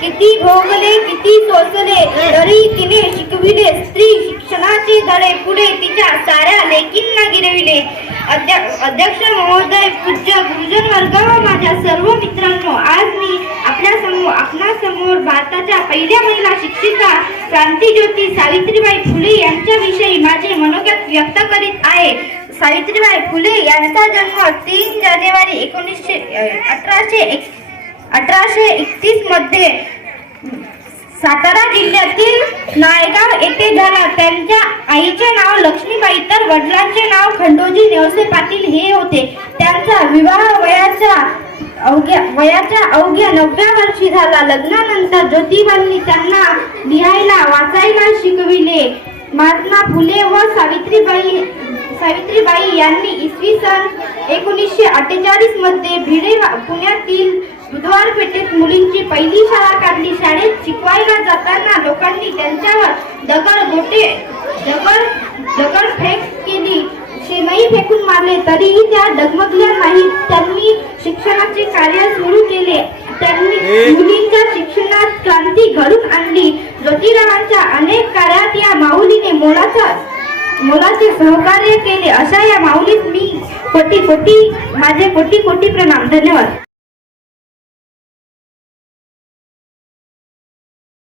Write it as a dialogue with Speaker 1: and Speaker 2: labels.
Speaker 1: किती भोगले किती सोसले तरी तिने शिकविले. स्त्री शिक्षणाचे धडे पुढे तिच्या साऱ्या लेकींना गिरविले. अध्य- अध्यक्ष महोदय पूज्य गुरुजन वर्ग व माझ्या सर्व मित्रांनो आज मी आपल्यासमोर आपल्यासमोर भारताच्या पहिल्या महिला शिक्षिका क्रांतीज्योती सावित्रीबाई फुले यांच्याविषयी माझे मनोगत व्यक्त करीत आहे. सावित्रीबाई फुले यांचा जन्म तीन जानेवारी एकोणीसशे अठराशे एक अठराशे एकतीसमध्ये सातारा जिल्ह्यातील नायगाव येथे झाला. त्यांच्या आईचे नाव लक्ष्मीबाई तर वडिलांचे नाव खंडोजी नेवसे पाटील हे होते. त्यांचा विवाह वयाच्या अवघ्या वयाच्या अवघ्या नवव्या वर्षी झाला. लग्नानंतर ज्योतिबांनी त्यांना लिहायला वाचायला शिकविले. महात्मा फुले व सावित्रीबाई सावित्रीबाई यांनी इसवी सन एकोणीसशे अठ्ठेचाळीसमध्ये भिडे पुण्यातील बुधवार पेठेत मुलींची पहिली शाळा काढली. शाळेत शिकवायला जाताना लोकांनी त्यांच्यावर दगड गोटे दगड दगड फेक केली. शेणही फेकून मारले. तरीही त्या डगमगल्या नाहीत. त्यांनी शिक्षणाचे कार्य सुरू केले. त्यांनी मुलींच्या शिक्षणात क्रांती घडून आणली. ज्योतिरावांच्या अनेक कार्यात या माऊलीने मोलाचा मोलाचे सहकार्य केले. अशा या माऊलीत मी कोटी कोटी माझे कोटी कोटी प्रणाम. धन्यवाद.